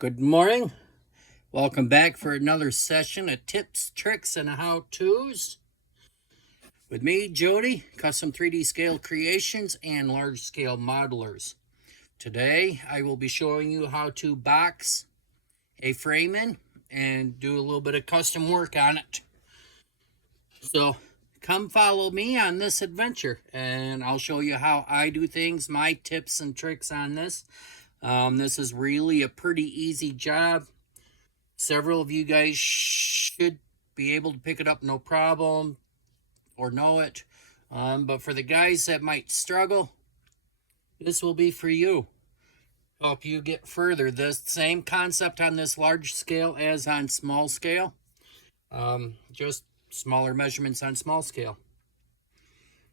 Good morning. Welcome back for another session of tips, tricks, and how-tos with me, Jody, Custom 3D Scale Creations and Large Scale Modelers. Today, I will be showing you how to box a frame in and do a little bit of custom work on it. So, come follow me on this adventure, and I'll show you how I do things, my tips and tricks on this. This is really a pretty easy job. Several of you guys should be able to pick it up no problem or know it. But for the guys that might struggle, this will be for you. Help you get further. The same concept on this large scale as on small scale. Just smaller measurements on small scale.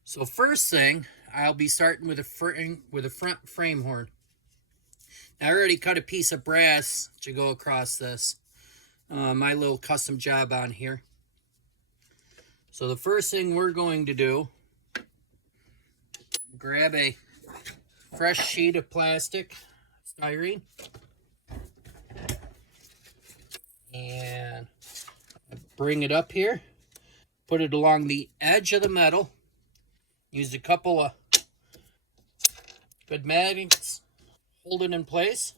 So first thing, I'll be starting with a front frame horn. Now, I already cut a piece of brass to go across this. My little custom job on here. So the first thing we're going to do, grab a fresh sheet of plastic, styrene, and bring it up here, put it along the edge of the metal, use a couple of good magnets, hold it in place.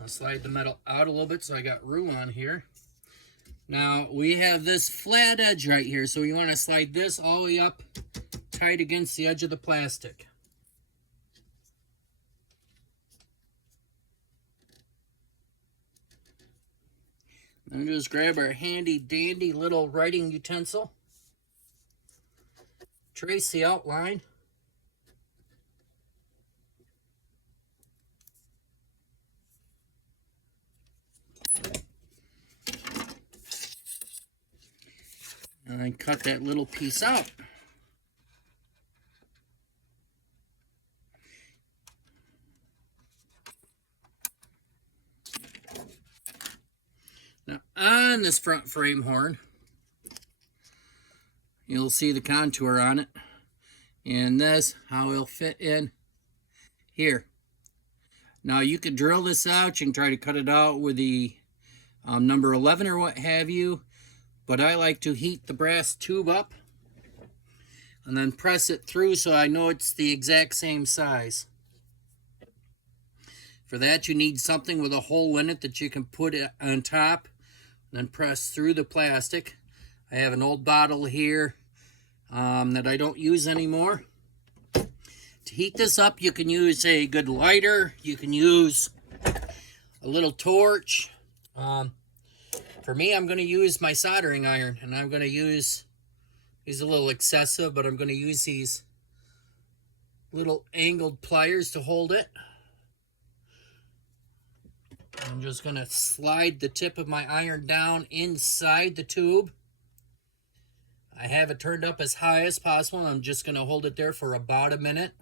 I'll slide the metal out a little bit so I got room on here. Now we have this flat edge right here, so you want to slide this all the way up tight against the edge of the plastic. Then just grab our handy dandy little writing utensil, trace the outline. And then cut that little piece out. Now on this front frame horn, you'll see the contour on it. And this, how it'll fit in here. Now you could drill this out, you can try to cut it out with the number 11 or what have you. But I like to heat the brass tube up and then press it through so I know it's the exact same size. For that, you need something with a hole in it that you can put it on top and then press through the plastic. I have an old bottle here that I don't use anymore. To heat this up, you can use a good lighter. You can use a little torch. For me, I'm going to use my soldering iron, and I'm going to use, these a little excessive, but I'm going to use these little angled pliers to hold it. I'm just going to slide the tip of my iron down inside the tube. I have it turned up as high as possible, and I'm just going to hold it there for about a minute.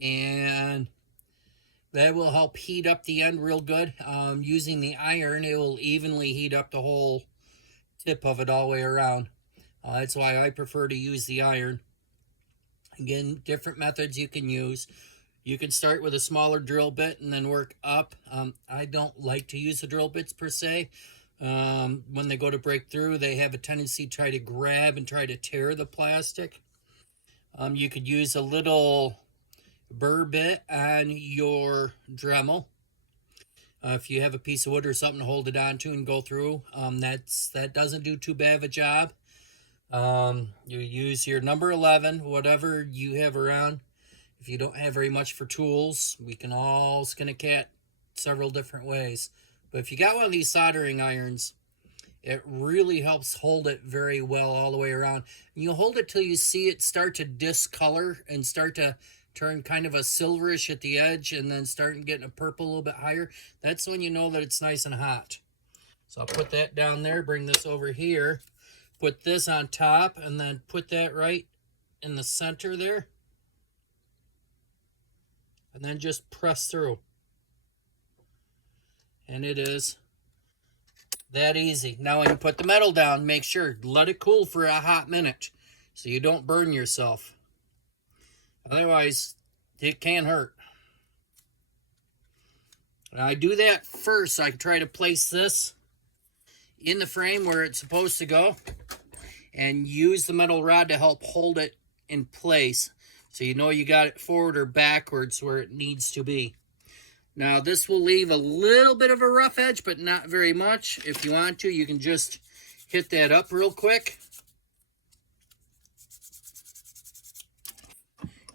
And that will help heat up the end real good. Using the iron, it will evenly heat up the whole tip of it all the way around. That's why I prefer to use the iron. Again, different methods you can use. You can start with a smaller drill bit and then work up. I don't like to use the drill bits per se. When they go to break through, they have a tendency to try to grab and try to tear the plastic. You could use a little burr bit on your Dremel. If you have a piece of wood or something to hold it onto and go through, that doesn't do too bad of a job. You use your number 11, whatever you have around. If you don't have very much for tools, we can all skin a cat several different ways. But if you got one of these soldering irons, it really helps hold it very well all the way around. And you hold it till you see it start to discolor and start to turn kind of a silverish at the edge and then start getting a purple a little bit higher. That's when you know that it's nice and hot. So I'll put that down there, bring this over here, put this on top, and then put that right in the center there. And then just press through. And it is that easy. Now when you put the metal down, make sure, let it cool for a hot minute so you don't burn yourself. Otherwise, it can hurt. And I do that first. I try to place this in the frame where it's supposed to go and use the metal rod to help hold it in place, so you know you got it forward or backwards where it needs to be. Now this will leave a little bit of a rough edge, but not very much. If you want to, you can just hit that up real quick.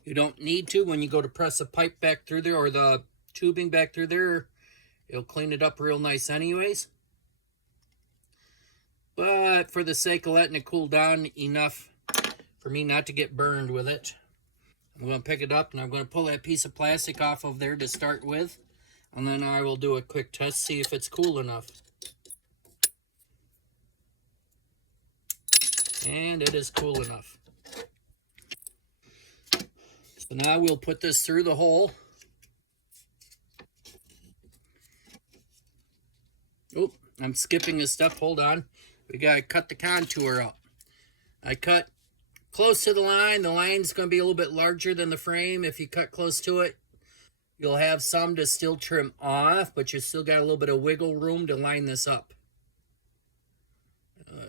You don't need to. When you go to press the pipe back through there or the tubing back through there, it'll clean it up real nice anyways. But for the sake of letting it cool down enough for me not to get burned with it, I'm going to pick it up and I'm going to pull that piece of plastic off of there to start with. And then I will do a quick test, see if it's cool enough. And it is cool enough. So now we'll put this through the hole. Oh, I'm skipping this step. Hold on. We got to cut the contour out. I cut close to the line. The line's going to be a little bit larger than the frame. If you cut close to it, you'll have some to still trim off, but you still got a little bit of wiggle room to line this up.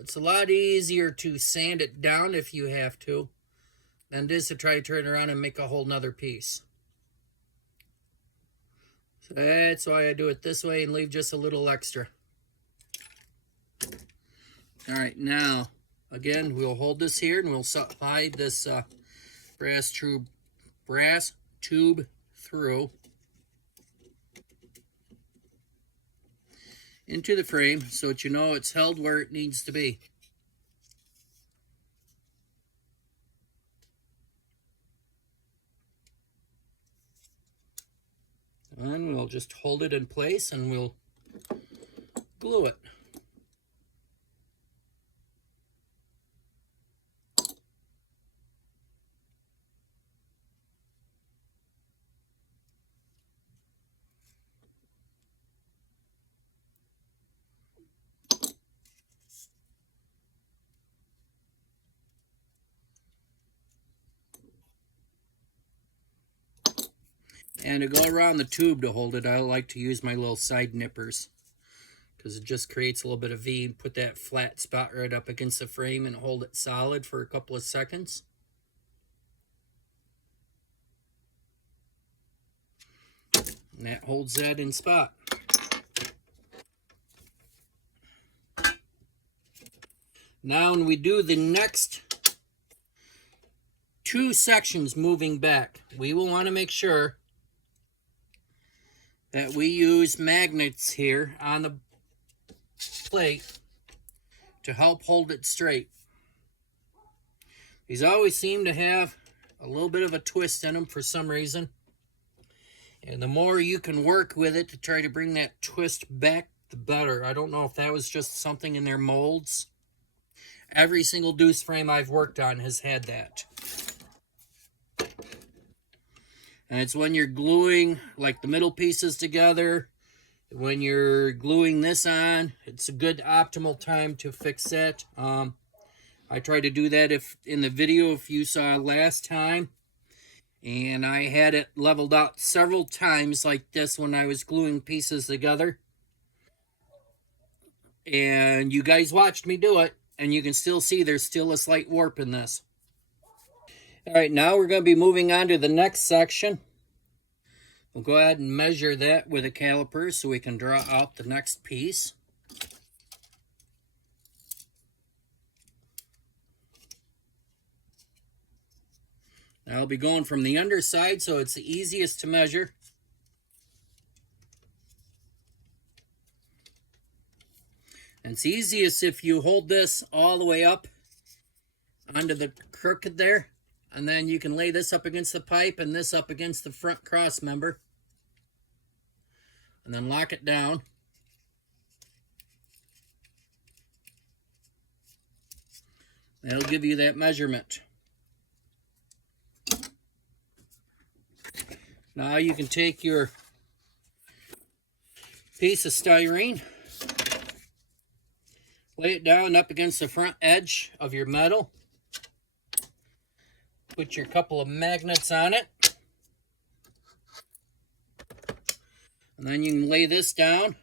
It's a lot easier to sand it down if you have to than it is to try to turn it around and make a whole nother piece. So that's why I do it this way and leave just a little extra. All right, now, again, we'll hold this here and we'll slide this brass tube through into the frame so that you know it's held where it needs to be. And we'll just hold it in place and we'll glue it. And to go around the tube to hold it, I like to use my little side nippers, because it just creates a little bit of V. Put that flat spot right up against the frame and hold it solid for a couple of seconds. And that holds that in spot. Now when we do the next two sections moving back, we will want to make sure that we use magnets here on the plate to help hold it straight. These always seem to have a little bit of a twist in them for some reason. And the more you can work with it to try to bring that twist back, the better. I don't know if that was just something in their molds. Every single deuce frame I've worked on has had that. And it's when you're gluing like the middle pieces together, when you're gluing this on, it's a good optimal time to fix that. I tried to do that in the video if you saw last time. And I had it leveled out several times like this when I was gluing pieces together. And you guys watched me do it, and you can still see there's still a slight warp in this. All right, now we're going to be moving on to the next section. We'll go ahead and measure that with a caliper so we can draw out the next piece. Now I'll be going from the underside so it's the easiest to measure. And it's easiest if you hold this all the way up onto the crooked there. And then you can lay this up against the pipe and this up against the front cross member. And then lock it down. That'll give you that measurement. Now you can take your piece of styrene, lay it down up against the front edge of your metal. Put your couple of magnets on it. And then you can lay this down.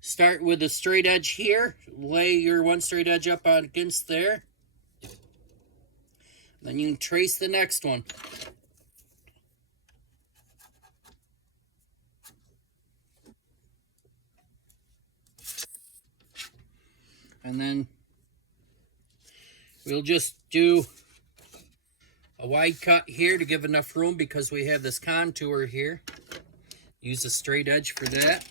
Start with a straight edge here. Lay your one straight edge up against there. Then you can trace the next one. And then we'll just do a wide cut here to give enough room because we have this contour here. Use a straight edge for that.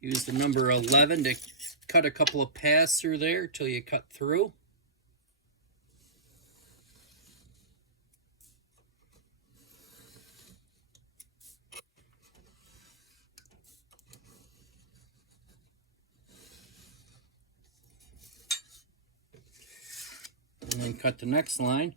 Use the number 11 to cut a couple of paths through there till you cut through. And then cut the next line.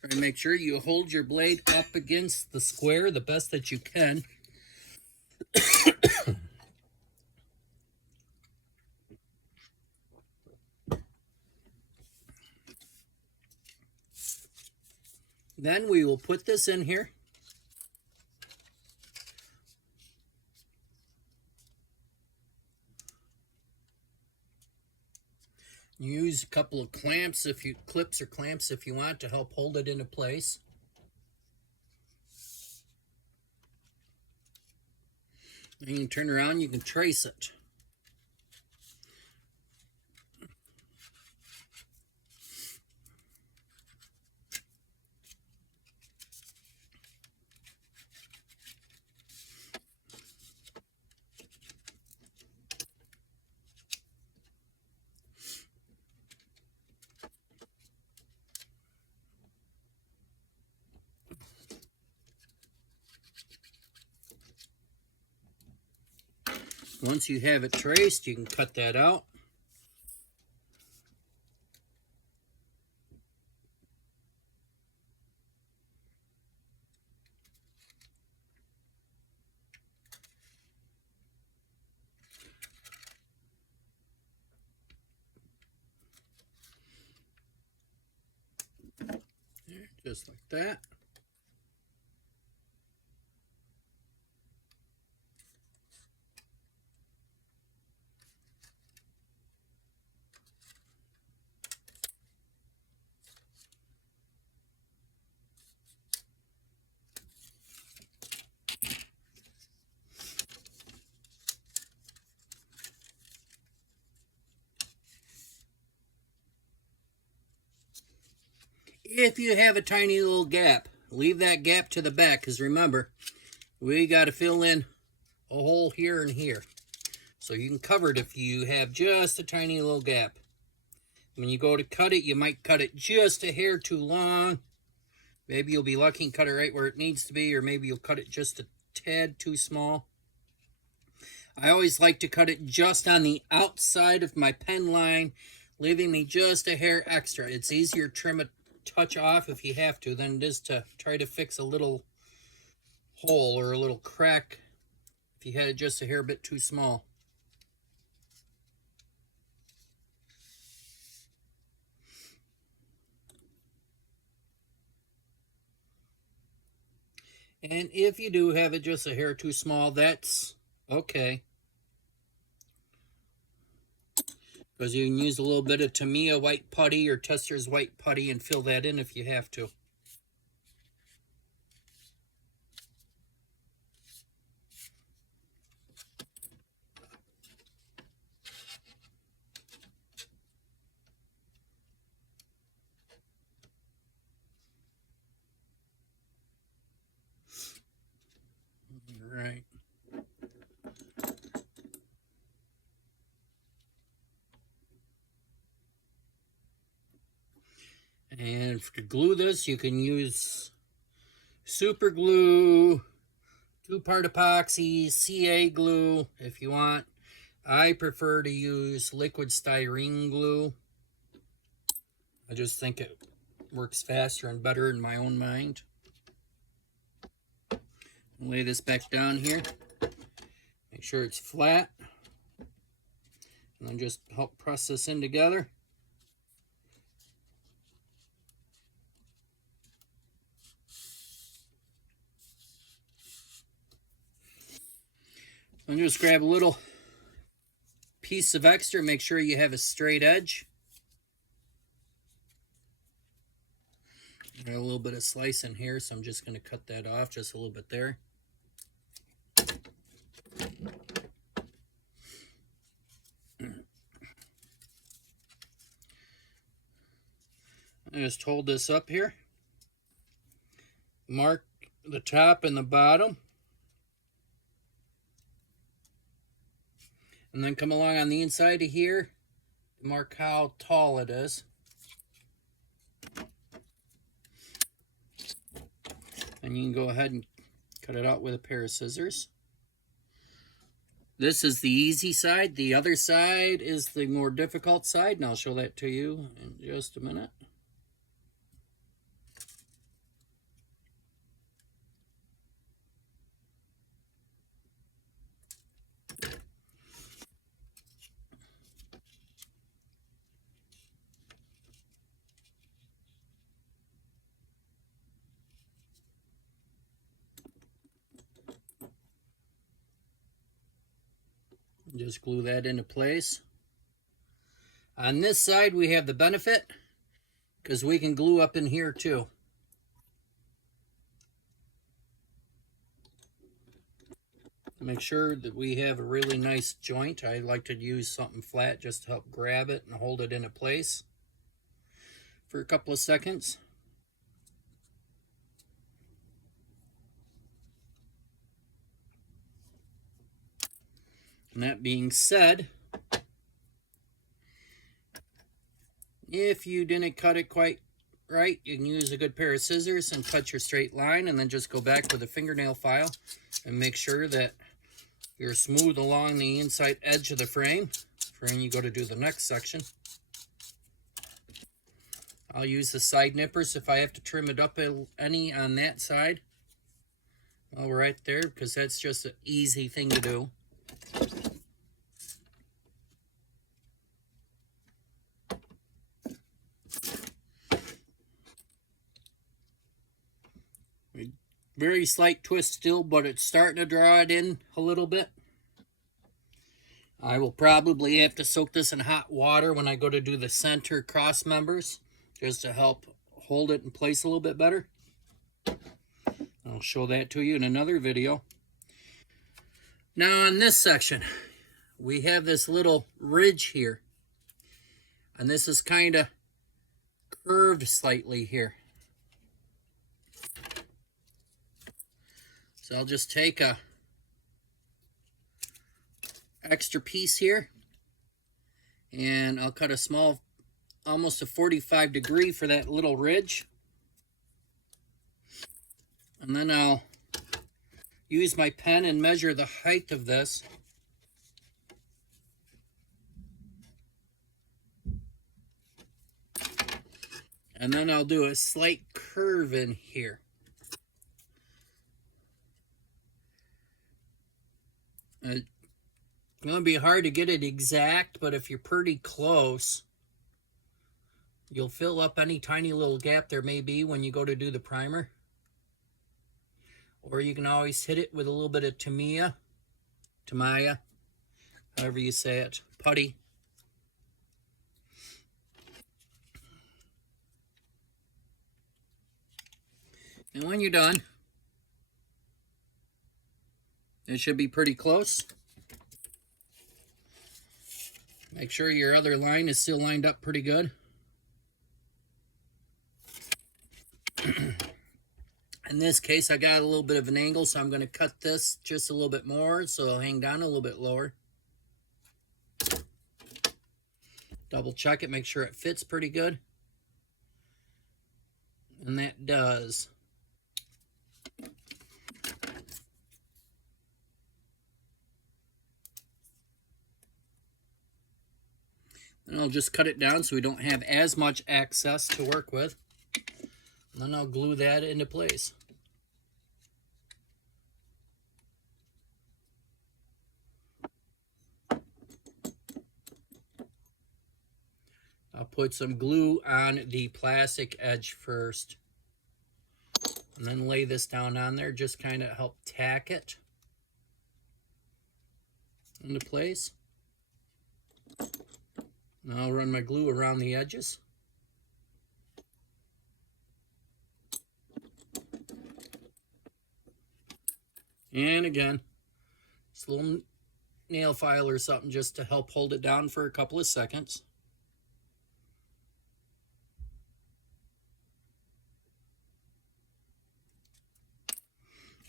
Try to make sure you hold your blade up against the square the best that you can. Then we will put this in here. Use a couple of clips or clamps if you want to help hold it into place. Then you can turn around, you can trace it. Once you have it traced, you can cut that out. Just like that. If you have a tiny little gap, leave that gap to the back, because remember, we got to fill in a hole here and here. So you can cover it if you have just a tiny little gap. When you go to cut it, you might cut it just a hair too long. Maybe you'll be lucky and cut it right where it needs to be, or maybe you'll cut it just a tad too small. I always like to cut it just on the outside of my pen line, leaving me just a hair extra. It's easier to trim a touch off if you have to than it is to try to fix a little hole or a little crack if you had it just a hair bit too small. And if you do have it just a hair too small, that's okay. Because you can use a little bit of Tamiya white putty or Testor's white putty and fill that in if you have to. Right. And to glue this, you can use super glue, 2-part epoxy, CA glue if you want. I prefer to use liquid styrene glue. I just think it works faster and better in my own mind. Lay this back down here. Make sure it's flat. And then just help press this in together. And just grab a little piece of extra. Make sure you have a straight edge. Got a little bit of slice in here, so I'm just going to cut that off just a little bit there. I just hold this up here. Mark the top and the bottom. And then come along on the inside of here. Mark how tall it is. And you can go ahead and cut it out with a pair of scissors. This is the easy side. The other side is the more difficult side, and I'll show that to you in just a minute. Just glue that into place. On this side, we have the benefit because we can glue up in here too. Make sure that we have a really nice joint. I like to use something flat just to help grab it and hold it into place for a couple of seconds. And that being said, if you didn't cut it quite right, you can use a good pair of scissors and cut your straight line, and then just go back with a fingernail file and make sure that you're smooth along the inside edge of the frame for when you go to do the next section. I'll use the side nippers if I have to trim it up any on that side. Well, right there, because that's just an easy thing to do. Very slight twist still, but it's starting to draw it in a little bit. I will probably have to soak this in hot water when I go to do the center cross members, just to help hold it in place a little bit better. I'll show that to you in another video. Now on this section, we have this little ridge here. And this is kind of curved slightly here. So I'll just take a extra piece here, and I'll cut a small, almost a 45 degree for that little ridge. And then I'll use my pen and measure the height of this. And then I'll do a slight curve in here. It's going to be hard to get it exact, but if you're pretty close, you'll fill up any tiny little gap there may be when you go to do the primer. Or you can always hit it with a little bit of Tamiya, however you say it, putty. And when you're done, it should be pretty close. Make sure your other line is still lined up pretty good. In this case, I got a little bit of an angle, so I'm going to cut this just a little bit more so it'll hang down a little bit lower. Double check it, make sure it fits pretty good. And that does. And I'll just cut it down so we don't have as much access to work with. And then I'll glue that into place. I'll put some glue on the plastic edge first. And then lay this down on there, just kind of help tack it into place. Now I'll run my glue around the edges. And again, just a little nail file or something just to help hold it down for a couple of seconds.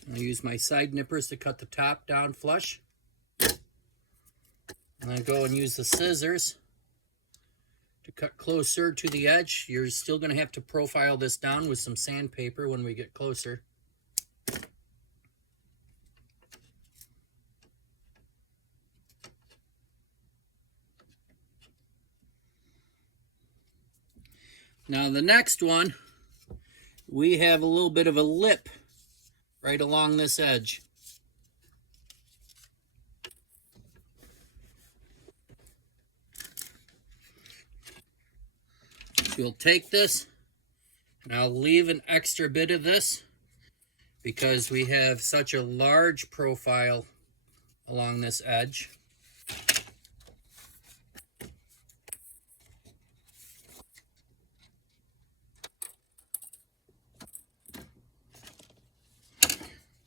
I'll use my side nippers to cut the top down flush. And then go and use the scissors to cut closer to the edge. You're still going to have to profile this down with some sandpaper when we get closer. Now the next one, we have a little bit of a lip right along this edge. So you'll take this, and I'll leave an extra bit of this because we have such a large profile along this edge.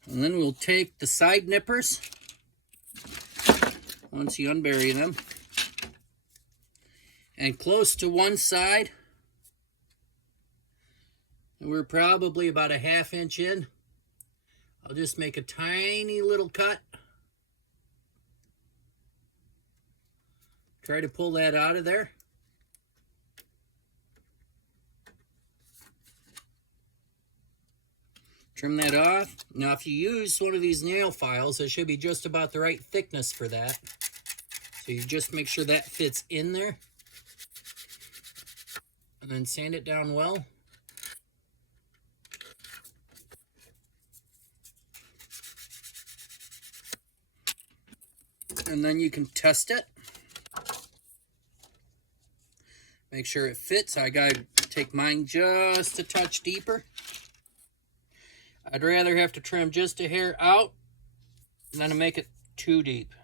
And then we'll take the side nippers, once you unbury them, and close to one side, and we're probably about a ½ inch in, I'll just make a tiny little cut. Try to pull that out of there. Trim that off. Now if you use one of these nail files, it should be just about the right thickness for that. So you just make sure that fits in there. And then sand it down well. And then you can test it. Make sure it fits. I gotta take mine just a touch deeper. I'd rather have to trim just a hair out than to make it too deep.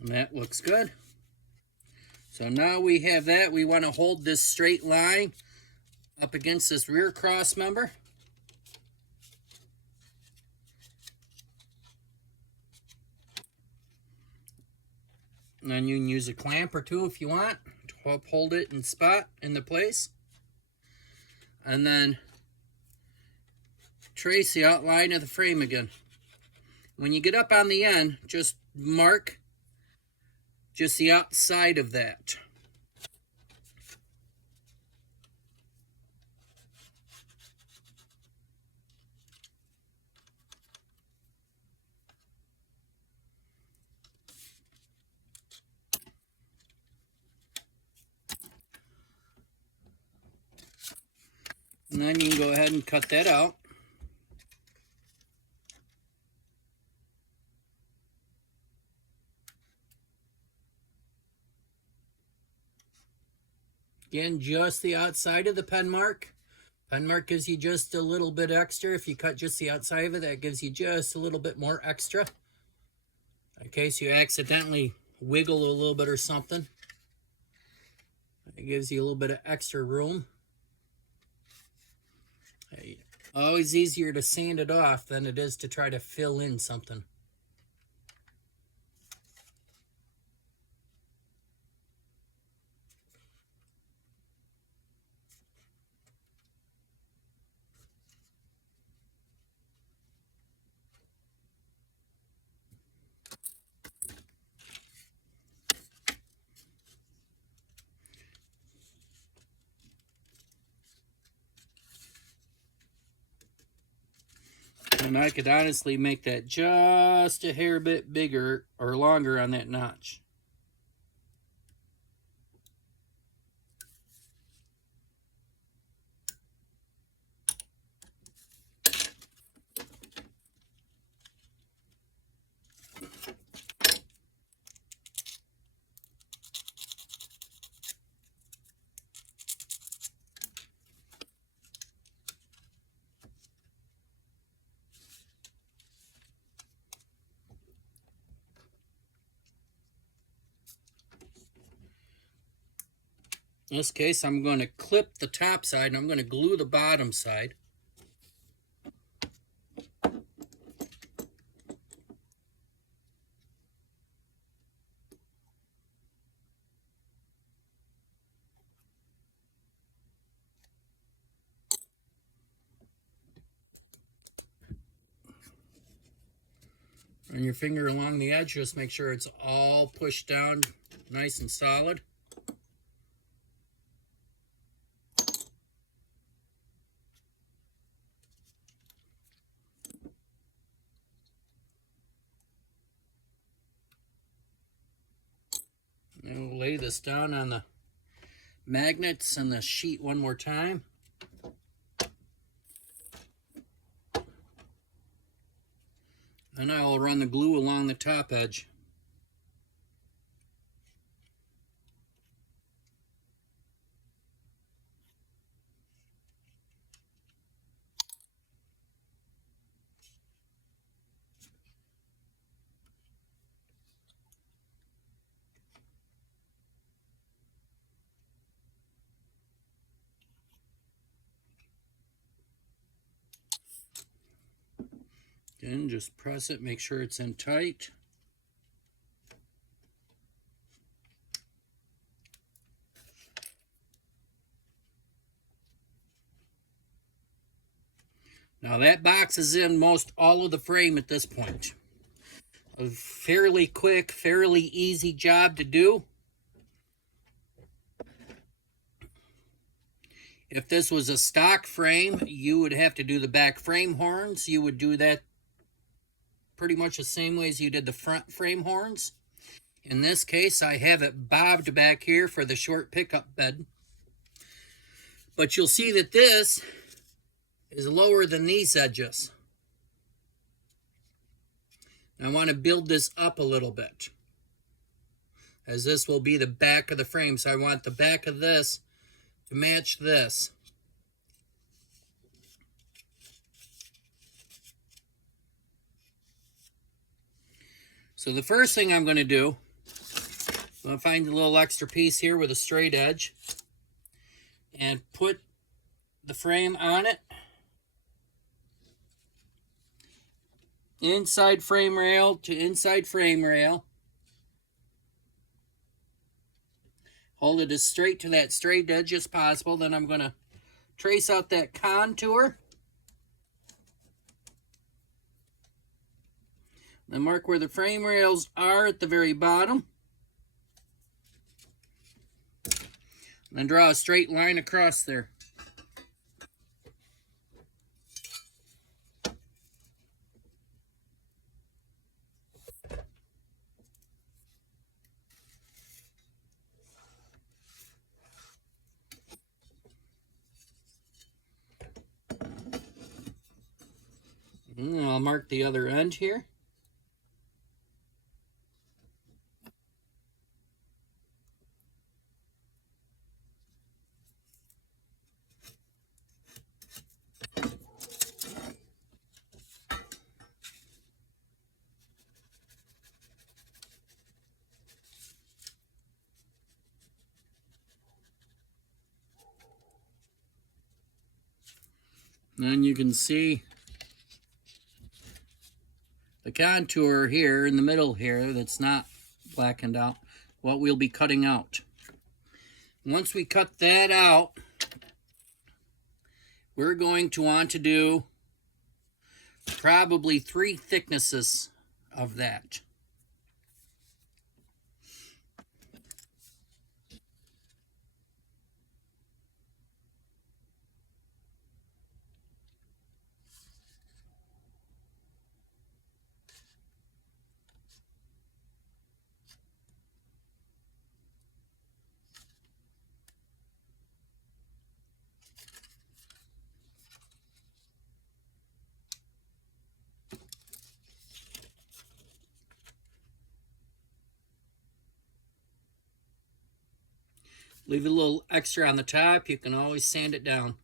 And that looks good. So now we have that. We want to hold this straight line up against this rear cross member. And then you can use a clamp or two if you want to help hold it in spot in the place. And then trace the outline of the frame again. When you get up on the end, just mark just the outside of that. And then you can go ahead and cut that out. Again, just the outside of the pen mark. Pen mark gives you just a little bit extra. If you cut just the outside of it, that gives you just a little bit more extra. In case you accidentally wiggle a little bit or something. It gives you a little bit of extra room. Always easier to sand it off than it is to try to fill in something. And I could honestly make that just a hair bit bigger or longer on that notch. In this case, I'm going to clip the top side and I'm going to glue the bottom side. Run your finger along the edge, just make sure it's all pushed down nice and solid. And we'll lay this down on the magnets and the sheet one more time. Then I'll run the glue along the top edge. Then just press it, make sure it's in tight. Now that box is in most all of the frame at this point. A fairly quick, fairly easy job to do. If this was a stock frame, you would have to do the back frame horns. You would do that pretty much the same way as you did the front frame horns. In this case, I have it bobbed back here for the short pickup bed. But you'll see that this is lower than these edges. I want to build this up a little bit, as this will be the back of the frame. So I want the back of this to match this. So the first thing I'm going to do, I'm going to find a little extra piece here with a straight edge and put the frame on it. Inside frame rail to inside frame rail. Hold it as straight to that straight edge as possible. Then I'm going to trace out that contour. Then mark where the frame rails are at the very bottom. Then draw a straight line across there. And I'll mark the other end here. And you can see the contour here in the middle here that's not blackened out, what we'll be cutting out. Once we cut that out, we're going to want to do probably 3 thicknesses of that. Leave a little extra on the top. You can always sand it down.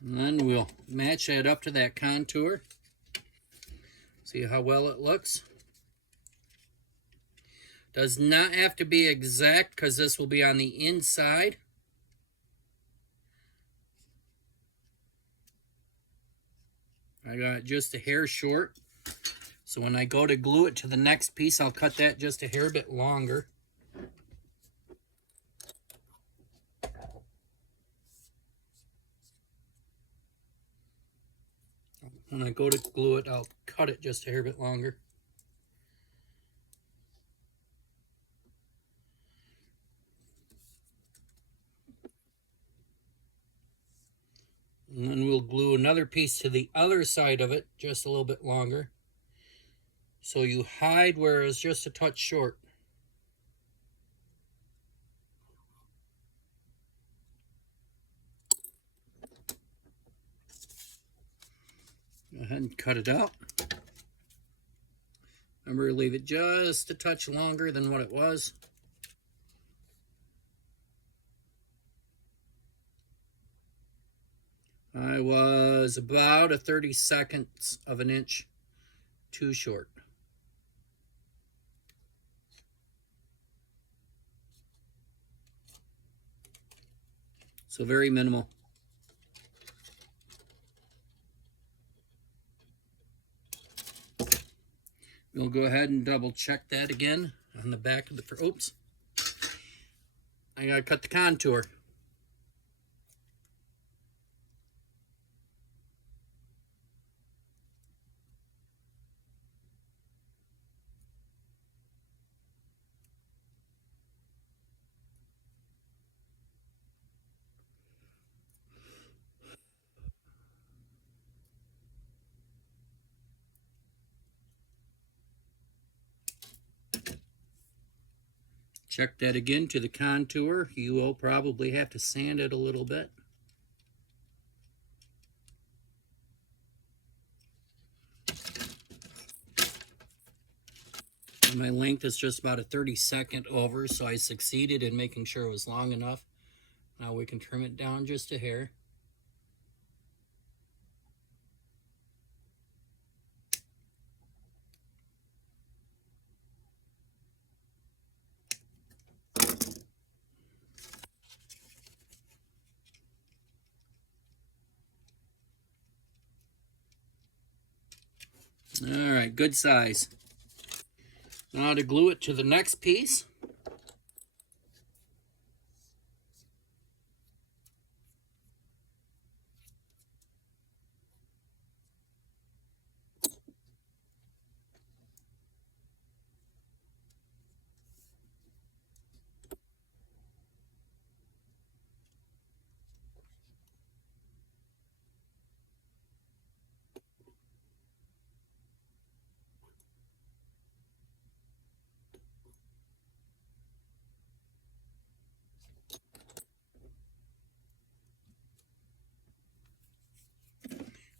And then we'll match that up to that contour. See how well it looks. Does not have to be exact because this will be on the inside. I got it just a hair short. So when I go to glue it to the next piece, I'll cut that just a hair bit longer. When I go to glue it, I'll cut it just a hair bit longer. And then we'll glue another piece to the other side of it, just a little bit longer. So you hide where it's just a touch short. Go ahead and cut it out. Remember, leave it just a touch longer than what it was. I was about a 32nd of an inch too short. So very minimal. We'll go ahead and double check that again on the back of the, oops. I gotta cut the contour. Check that again to the contour. You will probably have to sand it a little bit. And my length is just about a 32nd over, so I succeeded in making sure it was long enough. Now we can trim it down just a hair. All right, good size. Now to glue it to the next piece.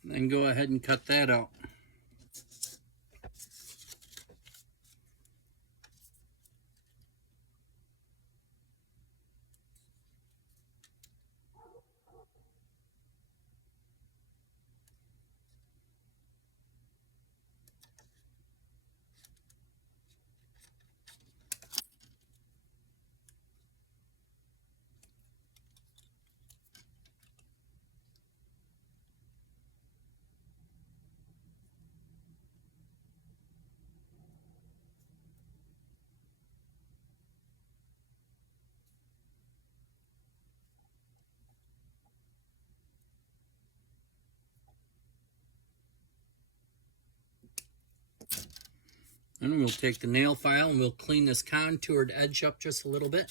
And then go ahead and cut that out. And we'll take the nail file and we'll clean this contoured edge up just a little bit.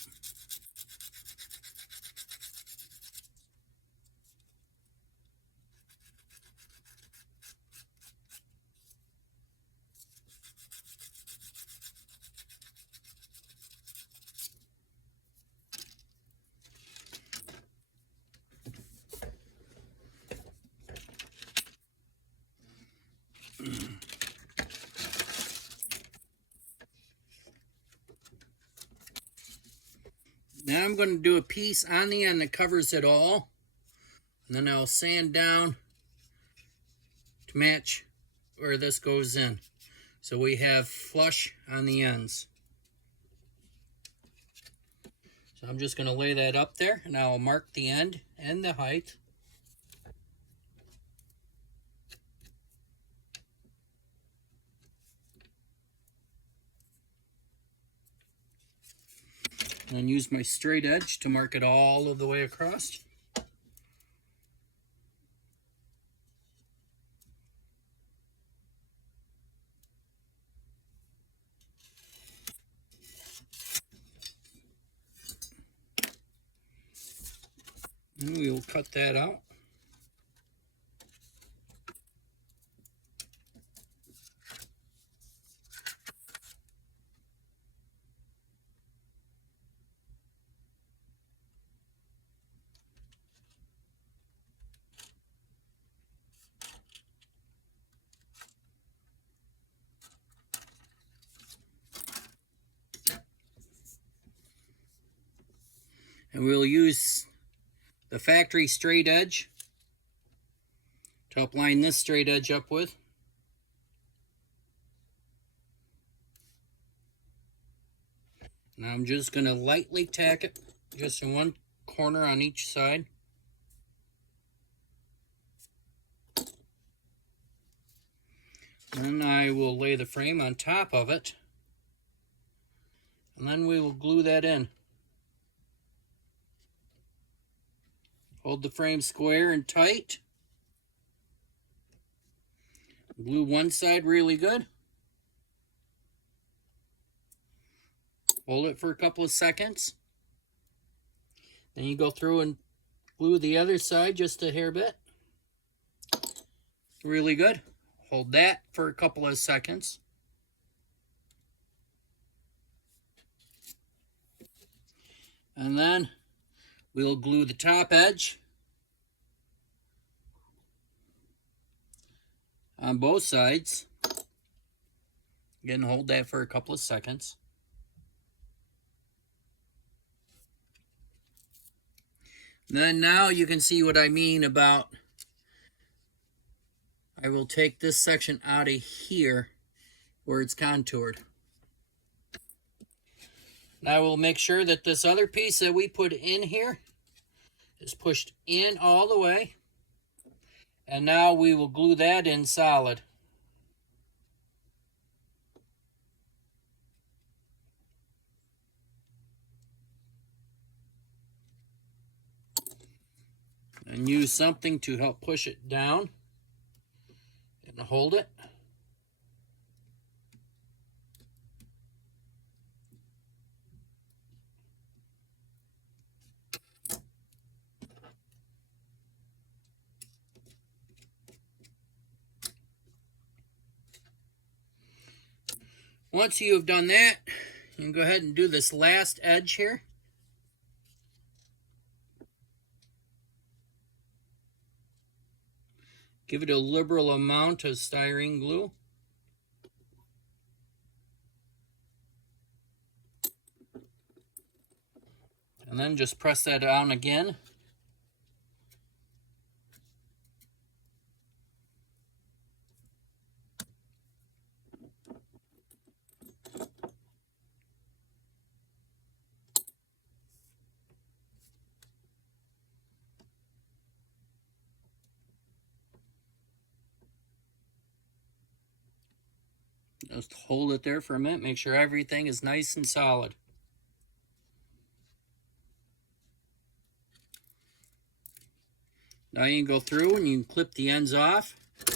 Now I'm going to do a piece on the end that covers it all. And then I'll sand down to match where this goes in. So we have flush on the ends. So I'm just going to lay that up there, and I'll mark the end and the height. And then use my straight edge to mark it all of the way across. And we will cut that out. And we'll use the factory straight edge to help line this straight edge up with. Now I'm just going to lightly tack it just in one corner on each side. Then I will lay the frame on top of it, and then we will glue that in. Hold the frame square and tight. Glue one side really good. Hold it for a couple of seconds. Then you go through and glue the other side just a hair bit. Really good. Hold that for a couple of seconds. And then we'll glue the top edge on both sides. Again, hold that for a couple of seconds. Then now you can see what I mean about, I will take this section out of here where it's contoured. Now we'll make sure that this other piece that we put in here is pushed in all the way. And now we will glue that in solid. And use something to help push it down and hold it. Once you have done that, you can go ahead and do this last edge here. Give it a liberal amount of styrene glue. And then just press that down again. Just hold it there for a minute. Make sure everything is nice and solid. Now you can go through and you can clip the ends off. I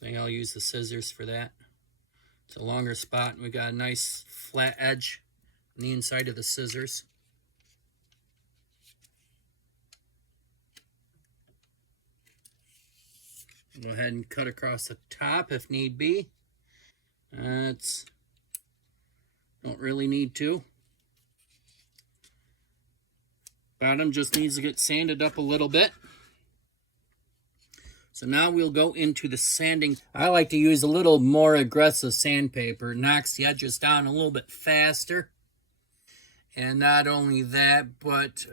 think I'll use the scissors for that. It's a longer spot and we got a nice flat edge on the inside of the scissors. Go ahead and cut across the top if need be. Don't really need to. Bottom just needs to get sanded up a little bit. So now we'll go into the sanding. I like to use a little more aggressive sandpaper. It knocks the edges down a little bit faster. And not only that, but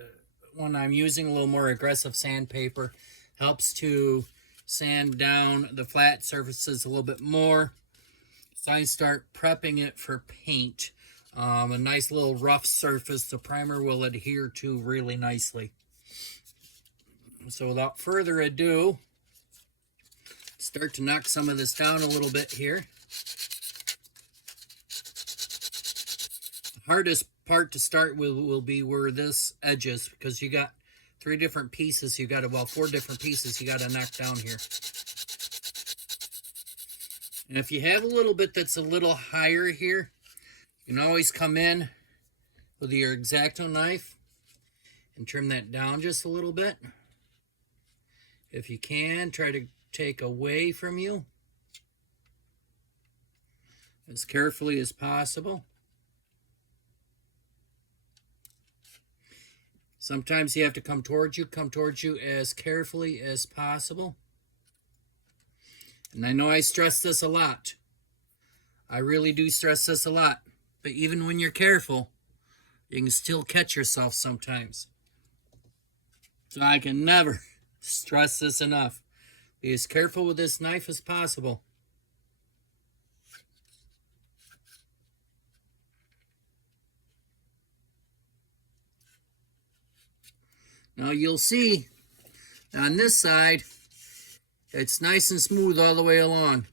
when I'm using a little more aggressive sandpaper, helps to sand down the flat surfaces a little bit more. So I start prepping it for paint. A nice little rough surface the primer will adhere to really nicely. So without further ado, start to knock some of this down a little bit here. The hardest part to start with will be where this edges, because you got 3 different pieces. You got well, 4 different pieces you got to knock down here. And if you have a little bit that's a little higher here, you can always come in with your X-Acto knife and trim that down just a little bit. If you can, try to take away from you as carefully as possible. Sometimes you have to come towards you as carefully as possible. And I know I stress this a lot. I really do stress this a lot. But even when you're careful, you can still catch yourself sometimes. So I can never stress this enough. Be as careful with this knife as possible. Now you'll see on this side, it's nice and smooth all the way along.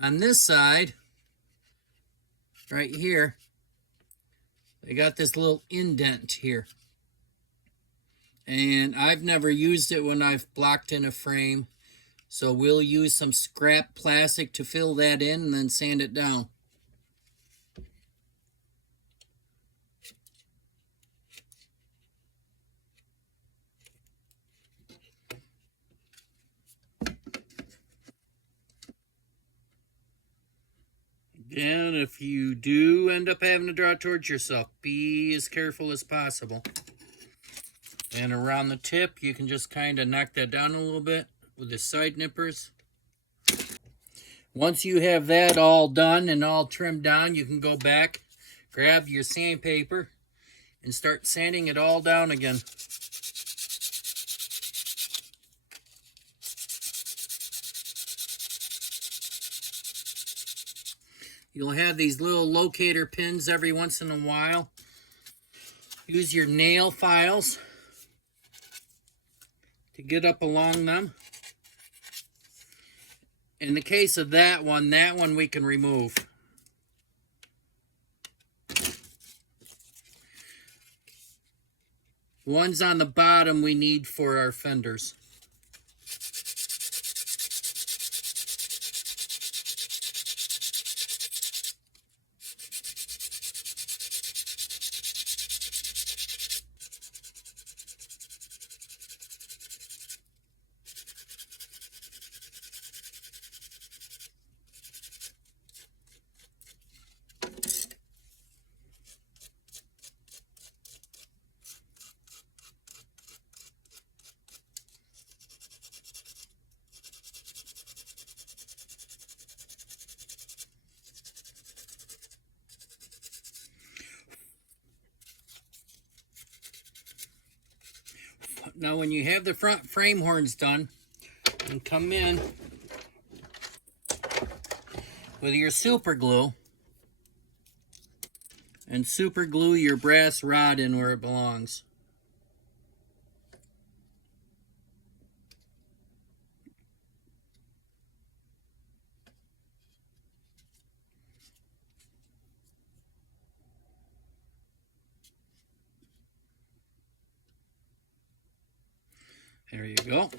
On this side, right here, they got this little indent here. And I've never used it when I've blocked in a frame. So we'll use some scrap plastic to fill that in and then sand it down. Again, if you do end up having to draw it towards yourself, be as careful as possible. And around the tip, you can just kind of knock that down a little bit with the side nippers. Once you have that all done and all trimmed down, you can go back, grab your sandpaper, and start sanding it all down again. You'll have these little locator pins every once in a while. Use your nail files to get up along them. In the case of that one we can remove. Ones on the bottom we need for our fenders. Now when you have the front frame horns done, and come in with your super glue and super glue your brass rod in where it belongs. There you go.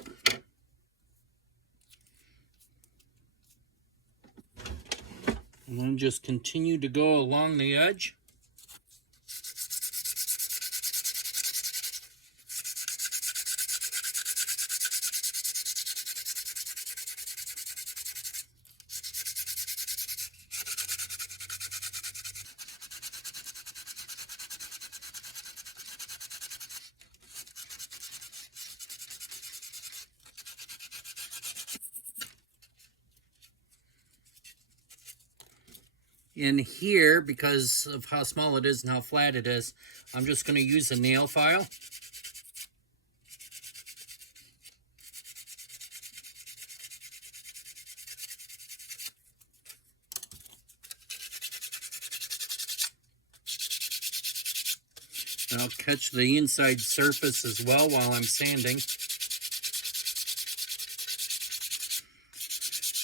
And then just continue to go along the edge. In here, because of how small it is and how flat it is, I'm just going to use a nail file. I'll catch the inside surface as well while I'm sanding.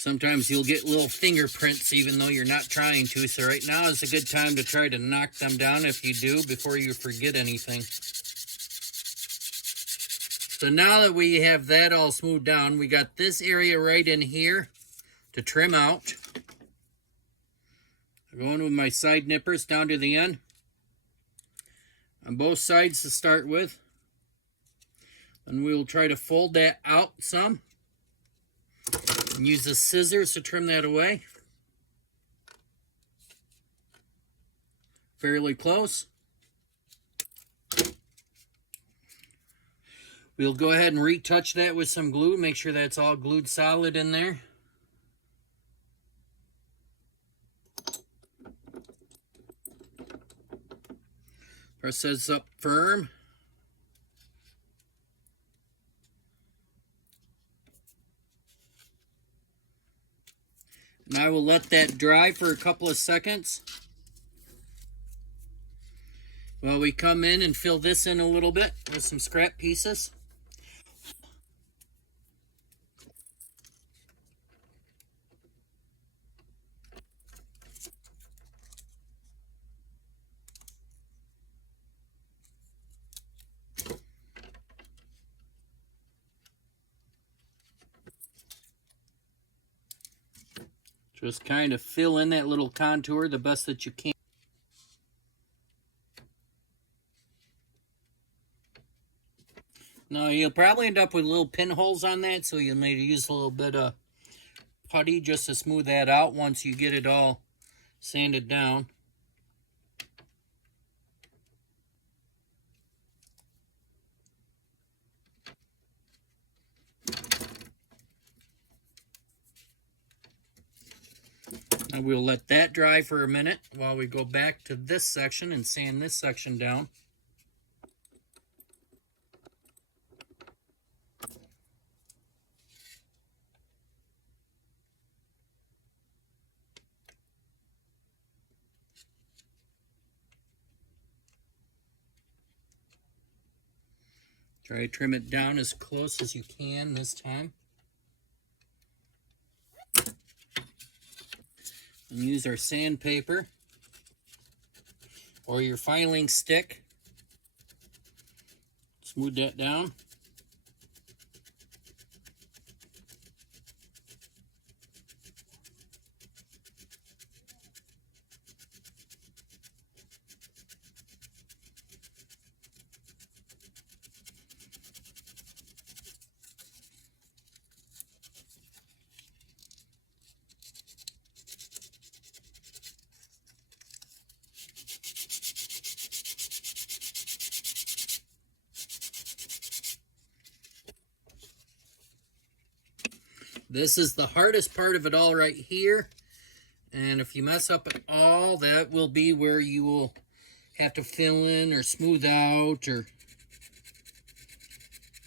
Sometimes you'll get little fingerprints even though you're not trying to, so right now is a good time to try to knock them down if you do before you forget anything. So now that we have that all smoothed down, we got this area right in here to trim out. I'm going with my side nippers down to the end on both sides to start with. And we'll try to fold that out some and use the scissors to trim that away. Fairly close. We'll go ahead and retouch that with some glue, make sure that's all glued solid in there. Press this up firm. And I will let that dry for a couple of seconds while we come in and fill this in a little bit with some scrap pieces. Just kind of fill in that little contour the best that you can. Now you'll probably end up with little pinholes on that, so you'll need to use a little bit of putty just to smooth that out once you get it all sanded down. And we'll let that dry for a minute while we go back to this section and sand this section down. Try to trim it down as close as you can this time. And use our sandpaper or your filing stick. Smooth that down. This is the hardest part of it all right here. And if you mess up at all, that will be where you will have to fill in or smooth out or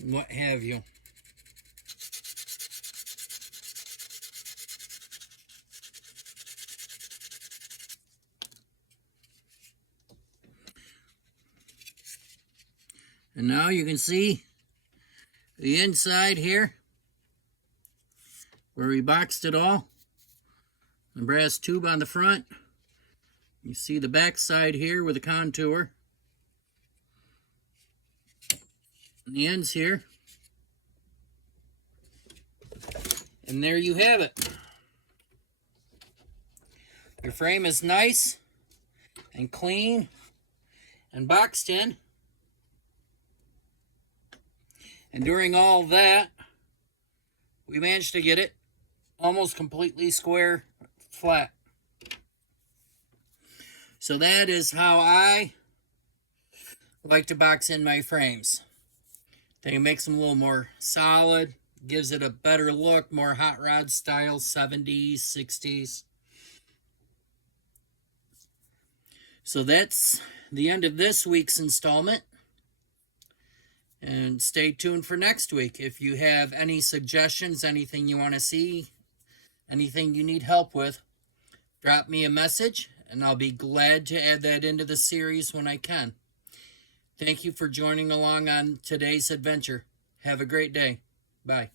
what have you. And now you can see the inside here where we boxed it all. The brass tube on the front. You see the back side here with the contour. And the ends here. And there you have it. Your frame is nice and clean and boxed in. And during all that, we managed to get it almost completely square, flat. So that is how I like to box in my frames. I think it makes them a little more solid, gives it a better look, more hot rod style, 70s, 60s. So that's the end of this week's installment. And stay tuned for next week. If you have any suggestions, anything you want to see, anything you need help with, drop me a message and I'll be glad to add that into the series when I can. Thank you for joining along on today's adventure. Have a great day. Bye.